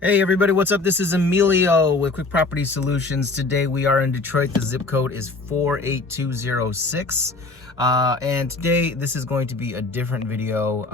Hey everybody, what's up? This is Emilio with Quick Property Solutions. Today we are in Detroit. The zip code is 48206. And today this is going to be a different video.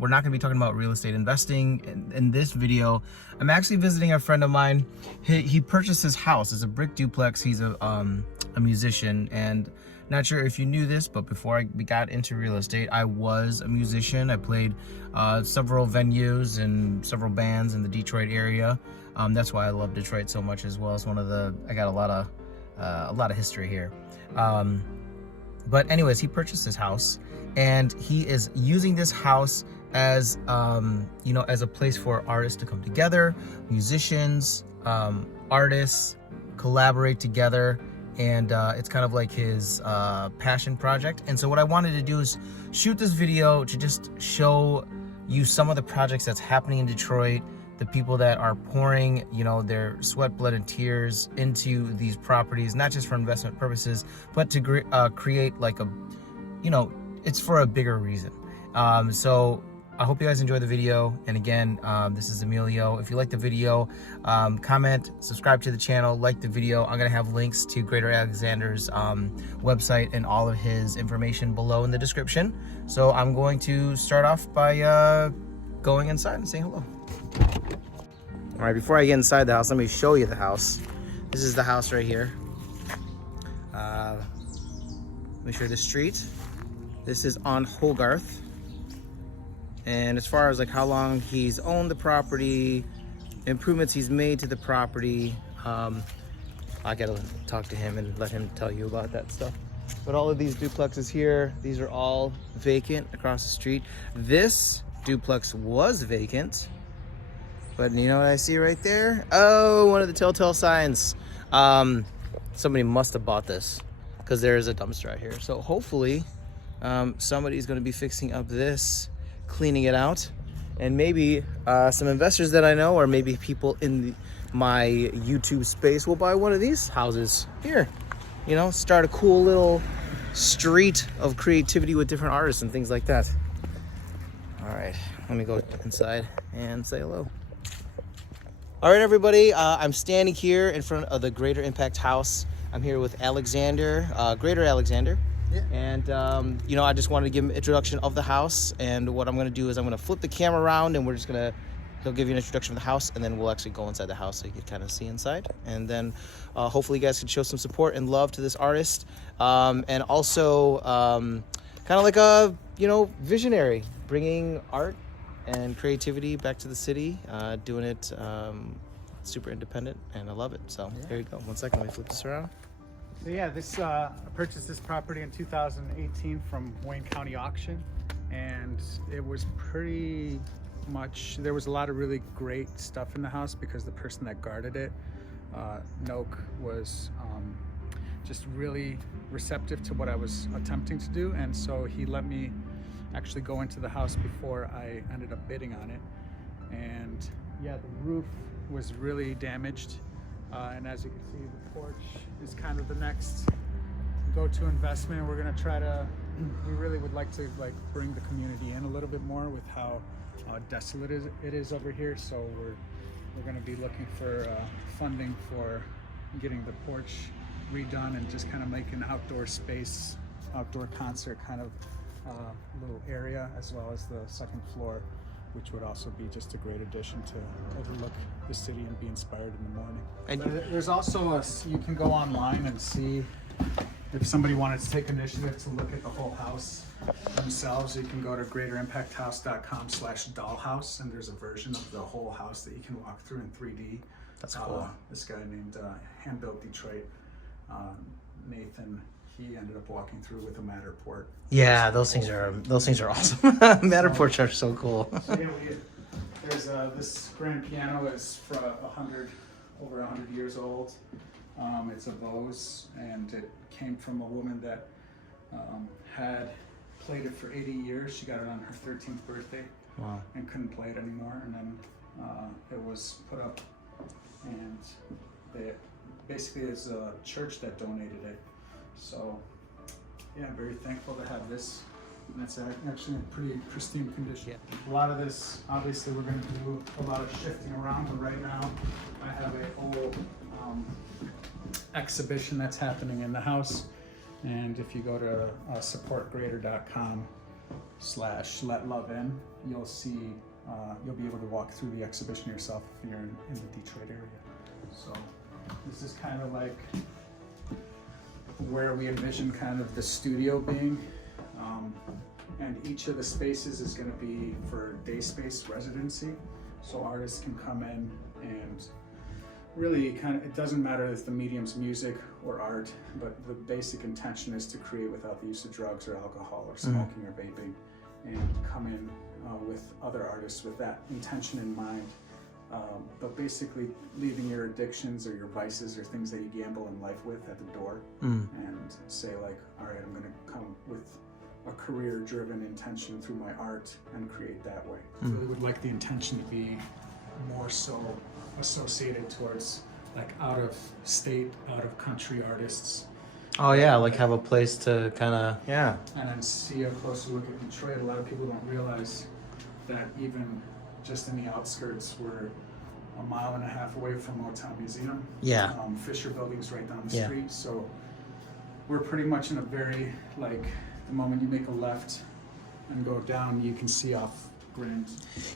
We're not going to be talking about real estate investing. In this video, I'm actually visiting a friend of mine. He purchased his house. It's a brick duplex. He's a musician, and not sure if you knew this, but before I got into real estate, I was a musician. I played several venues and several bands in the Detroit area. That's why I love Detroit so much as well. It's I got a lot of history here. But anyways, he purchased this house, and he is using this house as as a place for artists to come together, musicians, artists collaborate together. And it's kind of like his passion project. And so what I wanted to do is shoot this video to just show you some of the projects that's happening in Detroit, the people that are pouring, their sweat, blood, and tears into these properties, not just for investment purposes, but to create like it's for a bigger reason. So I hope you guys enjoy the video. And again, this is Emilio. If you like the video, comment, subscribe to the channel, like the video. I'm gonna have links to Greater Alexander's website and all of his information below in the description. So I'm going to start off by going inside and saying hello. All right, before I get inside the house, let me show you the house. This is the house right here. Let me show you the street. This is on Hogarth. And as far as like how long he's owned the property, improvements he's made to the property, I gotta talk to him and let him tell you about that stuff. But all of these duplexes here, these are all vacant across the street. This duplex was vacant, but you know what I see right there? Oh, one of the telltale signs. Somebody must have bought this because there is a dumpster out here. So hopefully somebody's gonna be fixing up this, cleaning it out, and maybe some investors that I know, or maybe people in my YouTube space, will buy one of these houses here. Start a cool little street of creativity with different artists and things like that. All right, let me go inside and say hello. All right, everybody, I'm standing here in front of the Greater Impact House. I'm here with Alexander, Greater Alexander. Yeah. And I just wanted to give him an introduction of the house. And what I'm going to do is I'm going to flip the camera around, and he'll give you an introduction of the house, and then we'll actually go inside the house so you can kind of see inside. And then hopefully you guys can show some support and love to this artist. And also kind of like a visionary, bringing art and creativity back to the city, doing it super independent, and I love it. So There you go. 1 second, let me flip this around. So yeah, I purchased this property in 2018 from Wayne County Auction, and it was pretty much, there was a lot of really great stuff in the house because the person that guarded it, Noak, was just really receptive to what I was attempting to do, and so he let me actually go into the house before I ended up bidding on it. And yeah, the roof was really damaged. And as you can see, the porch is kind of the next go-to investment. We're gonna we really would like to bring the community in a little bit more with how desolate it is over here. So we're gonna be looking for funding for getting the porch redone and just kind of make an outdoor space, outdoor concert kind of little area, as well as the second floor, which would also be just a great addition to overlook the city and be inspired in the morning. And there's also you can go online and see if somebody wanted to take initiative to look at the whole house themselves. You can go to greaterimpacthouse.com/dollhouse, and there's a version of the whole house that you can walk through in 3D. That's cool. This guy named Hand Built Detroit, Nathan, he ended up walking through with a Matterport. Yeah, those things are awesome. Matterports are so cool. So yeah, there's this grand piano is over 100 years old. It's a Bose, and it came from a woman that had played it for 80 years. She got it on her 13th birthday. Wow. And couldn't play it anymore, and then it was put up, and basically it's a church that donated it. So yeah, I'm very thankful to have this And it's actually in pretty pristine condition. Yeah. A lot of this, obviously, we're going to do a lot of shifting around, but right now I have a whole exhibition that's happening in the house. And if you go to supportgreater.com/letlovein, you'll see, you'll be able to walk through the exhibition yourself if you're in the Detroit area. So this is kind of like where we envision kind of the studio being. And each of the spaces is going to be for day space residency. So artists can come in and really kind of, it doesn't matter if the medium's music or art, but the basic intention is to create without the use of drugs or alcohol or smoking or vaping, and come in with other artists with that intention in mind. But basically leaving your addictions or your vices or things that you gamble in life with at the door, and say like, all right, I'm gonna come with a career-driven intention through my art and create that way. Really would like the intention to be more so associated towards like out of state, out of country artists. Oh yeah, like have a place to kind of, yeah. And then see a closer look at Detroit. A lot of people don't realize that even just in the outskirts, we're a mile and a half away from Motown Museum. Yeah. Fisher Building's right down the street. So we're pretty much in a very, like, the moment you make a left and go down, you can see off Grand.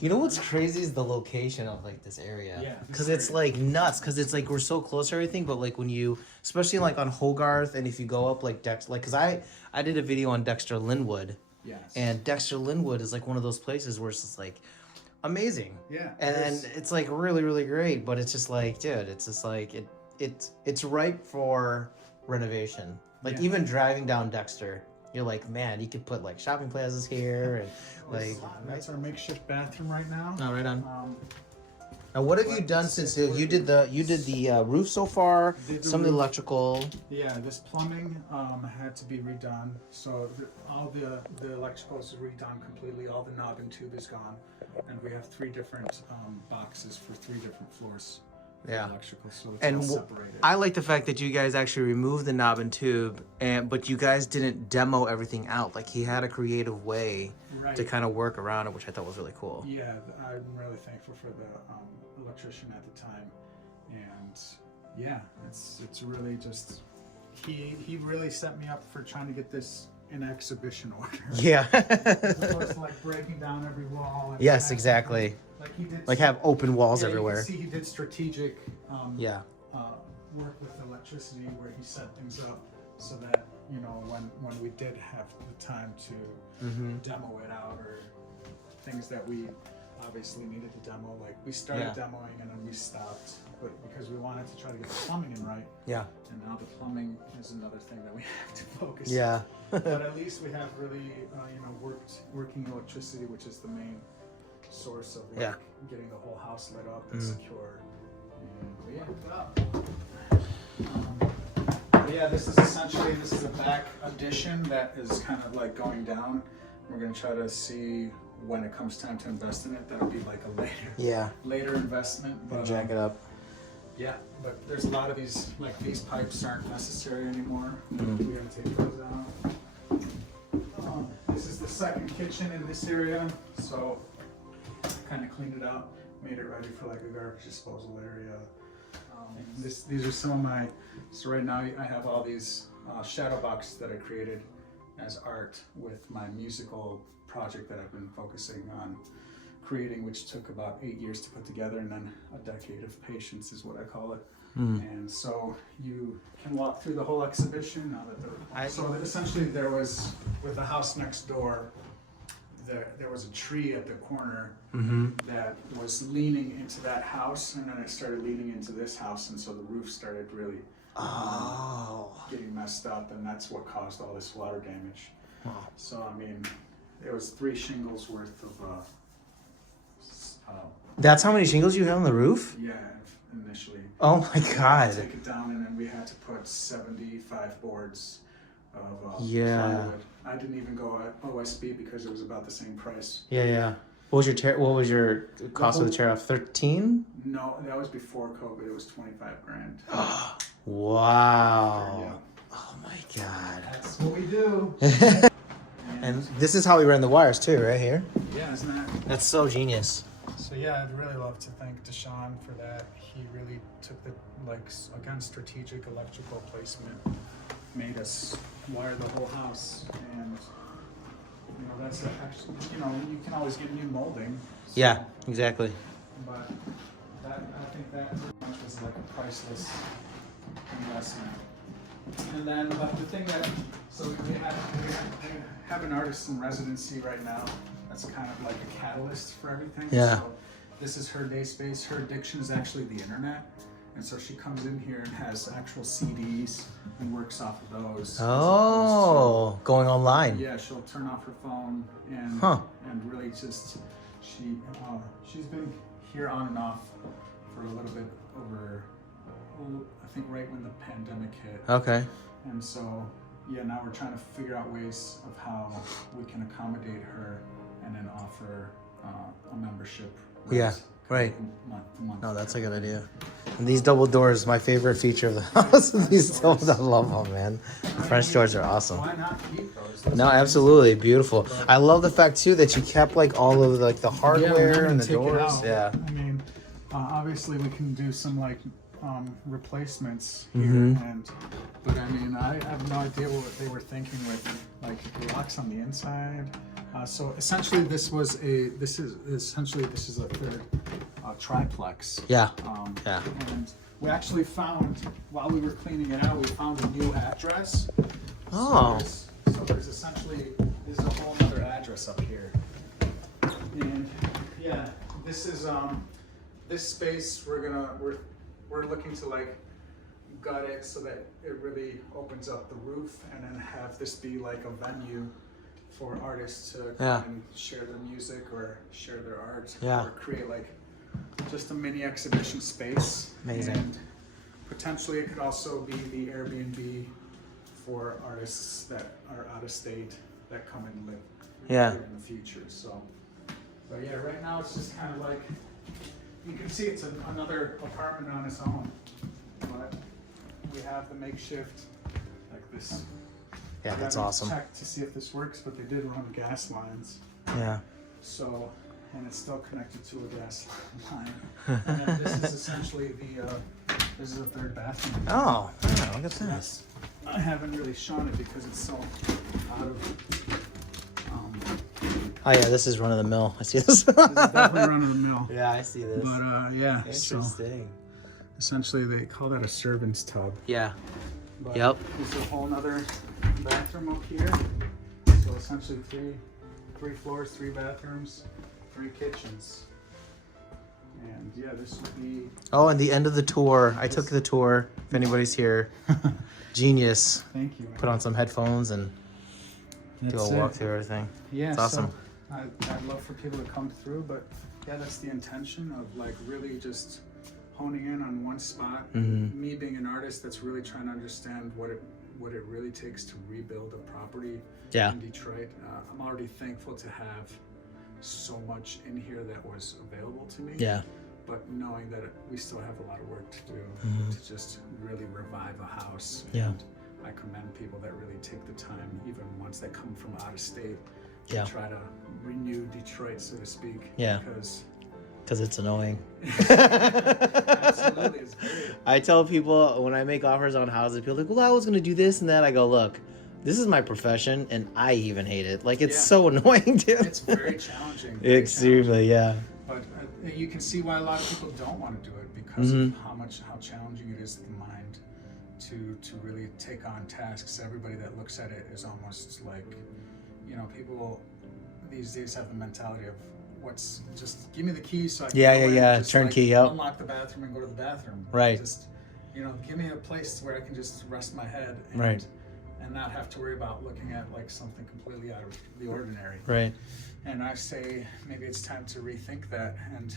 You know what's crazy is the location of like this area. Yeah. Because it's like nuts. Because it's like we're so close to everything. But like when you, especially like on Hogarth, and if you go up like Dexter, like because I did a video on Dexter Linwood. Yes. And Dexter Linwood is like one of those places where it's just like amazing. Yeah. And then it's like really really great. But it's just like, dude, it's just like it's ripe for renovation. Like even driving down Dexter, you're like, man, you could put like shopping plazas here and like. That's our makeshift bathroom right now. Oh, right on. Now, what have you done since you did the roof so far? Some of the electrical. Yeah, this plumbing had to be redone. So all the electrical is redone completely. All the knob and tube is gone, and we have 3 different boxes for 3 different floors. Yeah. Electrical, so it's And all separated. I like the fact that you guys actually removed the knob and tube, but you guys didn't demo everything out. Like he had a creative way to kind of work around it, which I thought was really cool. Yeah, I'm really thankful for the electrician at the time, and yeah, it's really just he really set me up for trying to get this in exhibition order. Yeah. As opposed to like breaking down every wall. And Yes, exactly. Like he did. Like have open walls yeah, everywhere. You can see he did strategic. Work with electricity where he set things up so that, you know, when we did have the time to demo it out, or things that we obviously needed to demo, like we started demoing and then we stopped, but because we wanted to try to get the plumbing in right. Yeah. And now the plumbing is another thing that we have to focus on. But at least we have really working electricity, which is the main source of like getting the whole house lit up and secure. Yeah, this is essentially, this is a back addition that is kind of like going down. We're gonna try to see when it comes time to invest in it. That'll be like a later investment. But jack it up. Yeah, but there's a lot of these, like these pipes aren't necessary anymore. We're gonna take those out. This is the second kitchen in this area, so kind of cleaned it out, made it ready for like a garbage disposal area. These are some of my, so right now I have all these shadow boxes that I created as art with my musical project that I've been focusing on creating, which took about 8 years to put together, and then a decade of patience is what I call it. And so you can walk through the whole exhibition now that so essentially there was, with the house next door, there was a tree at the corner that was leaning into that house, and then it started leaning into this house, and so the roof started really getting messed up, and that's what caused all this water damage. So I mean, there was 3 shingles worth of That's how many shingles you have on the roof? yeah, initially. Oh my god. Take it down, and then we had to put 75 boards of Yeah. plywood. I didn't even go OSB because it was about the same price. Yeah. What was your cost of the chair off? 13? No, that was before COVID. It was 25 grand. Wow. Yeah. Oh my god. That's what we do. And this is how we ran the wires too, right here. Yeah, isn't that? That's so genius. So yeah, I'd really love to thank Deshaun for that. He really took the again strategic electrical placement, made us wire the whole house, and that's actually you can always get new molding. So, Yeah, exactly. But I think that pretty much was like a priceless investment. And then the thing that we have an artist in residency right now. That's kind of like a catalyst for everything. Yeah. So this is her day space. Her addiction is actually the internet. And so she comes in here and has actual CDs and works off of those. Oh, going online. Yeah, she'll turn off her phone and and really just she's been here on and off for a little bit over, I think right when the pandemic hit. Okay. And so yeah, now we're trying to figure out ways of how we can accommodate her and then offer a membership. Yeah, right. Month to month. No, that's a good idea. And these double doors, my favorite feature of the house. These double, I love them, man. The French doors are awesome. Why not keep those? No, absolutely beautiful. I love the fact too that you kept like all of like the hardware and the take it doors. out. Yeah. I mean, obviously we can do some like replacements here, but I mean, I have no idea what they were thinking with like locks on the inside. So essentially, this is a third triplex. Yeah. Yeah. And we actually found while we were cleaning it out, we found a new address. Oh. So there's essentially a whole other address up here. And yeah, this is this space we're looking to like gut it so that it really opens up the roof and then have this be like a venue for artists to come and share their music or share their art or create like just a mini exhibition space. Amazing. And potentially it could also be the Airbnb for artists that are out of state that come and live here in the future. So, but yeah, right now it's just kind of like, you can see it's another apartment on its own, but we have the makeshift like this. Yeah, that's awesome. Check to see if this works, but they did run gas lines. Yeah. So, and it's still connected to a gas line. And then this is essentially this is a third bathroom. Oh, look at this. I haven't really shown it because it's so out of. Oh yeah, this is run of the mill. I see this. This is definitely run of the mill. Yeah, I see this. But yeah, Interesting. so essentially they call that a servant's tub. Yeah. But Yep. There's a whole other bathroom up here. So essentially three floors, 3 bathrooms, 3 kitchens. And yeah, this would be. Oh, and the end of the tour. I took the tour. If anybody's here, genius. Thank you. Man. Put on some headphones and do a walk through everything. Yeah, it's awesome. So I'd love for people to come through, but yeah, that's the intention of like really just honing in on one spot. Me being an artist that's really trying to understand what it really takes to rebuild a property in Detroit. I'm already thankful to have so much in here that was available to me. Yeah. But knowing that we still have a lot of work to do to just really revive a house. Yeah. And I commend people that really take the time, even ones that come from out of state, to try to renew Detroit, so to speak. Yeah. Because it's annoying. Absolutely, it's great. I tell people when I make offers on houses, people are like, well, I was going to do this and that. I go, look, this is my profession and I even hate it. Like, it's so annoying, dude. It's very challenging. Extremely, yeah. But you can see why a lot of people don't want to do it because of how challenging it is to the mind to really take on tasks. Everybody that looks at it is almost like, people these days have the mentality of just give me the keys so I can go in and just, turnkey, unlock the bathroom and go to the bathroom. Right. Just give me a place where I can just rest my head and not have to worry about looking at like something completely out of the ordinary. Right. And I say maybe it's time to rethink that. And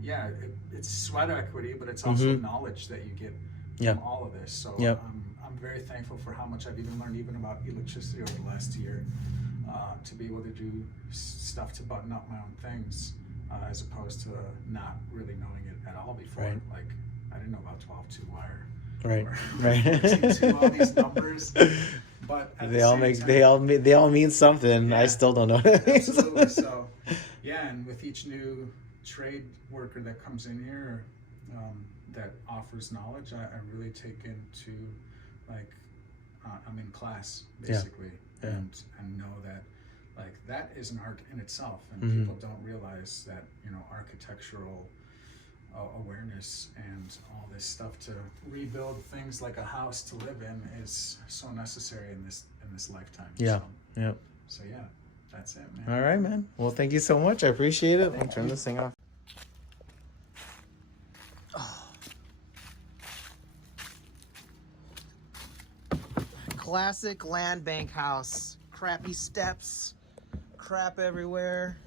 yeah, it's sweat equity, but it's also knowledge that you get from all of this. So I'm very thankful for how much I've even learned even about electricity over the last year, to be able to do stuff to button up my own things, as opposed to not really knowing it at all before. Right. Like I didn't know about 12-2 wire. Right. Or all these numbers. but at They the all same make time, they all mean something. I Yeah. still don't know what it means. Absolutely. So, yeah, and with each new trade worker that comes in here, that offers knowledge, I really take into, like, I'm in class basically, Yeah. and know that, like, that is an art in itself, and Mhm. people don't realize that, you know, architectural awareness and all this stuff to rebuild things like a house to live in is so necessary in this lifetime. Yeah. Yeah. So yeah, that's it, man. All right, man. Well, thank you so much. I appreciate it. Let me turn this thing off. Classic land bank house. Crappy steps, crap everywhere,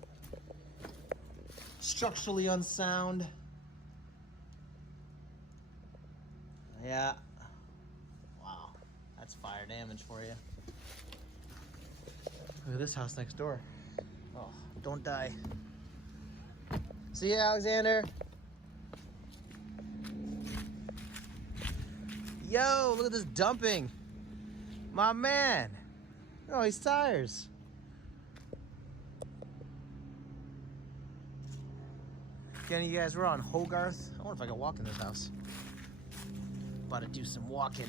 structurally unsound. Yeah. Wow. That's fire damage for you. Look at this house next door. Oh, don't die. See you, Alexander. Yo, look at this dumping. My man. Look at all these tires. Again, you guys, we're on Hogarth. I wonder if I can walk in this house. About to do some walking.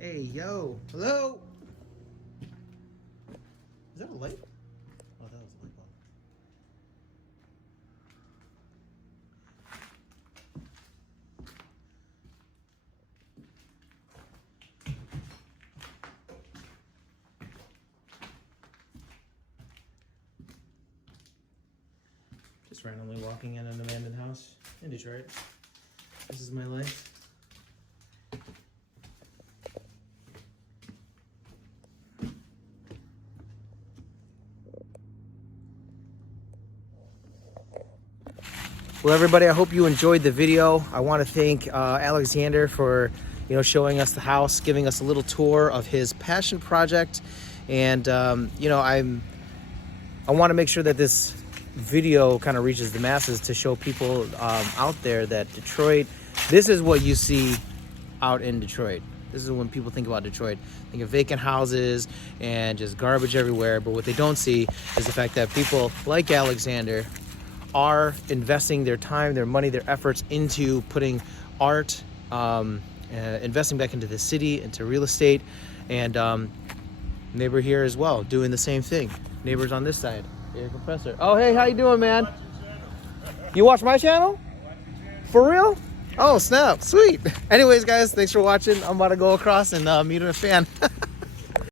Hey, yo. Hello? Is that a light? Oh, that was a light bulb. Just randomly walking in an abandoned house in Detroit. This is my life. Well, everybody, I hope you enjoyed the video. I want to thank Alexander for, showing us the house, giving us a little tour of his passion project. And, I want to make sure that this video kind of reaches the masses to show people out there that Detroit, this is what you see out in Detroit. This is when people think about Detroit. Think of vacant houses and just garbage everywhere. But what they don't see is the fact that people like Alexander are investing their time, their money, their efforts into putting art, investing back into the city, into real estate, and neighbor here as well, doing the same thing. Neighbors on this side. Air compressor. Oh, hey, how you doing, man? You watch my channel? For real? Oh, snap. Sweet. Anyways, guys, thanks for watching. I'm about to go across and meet a fan.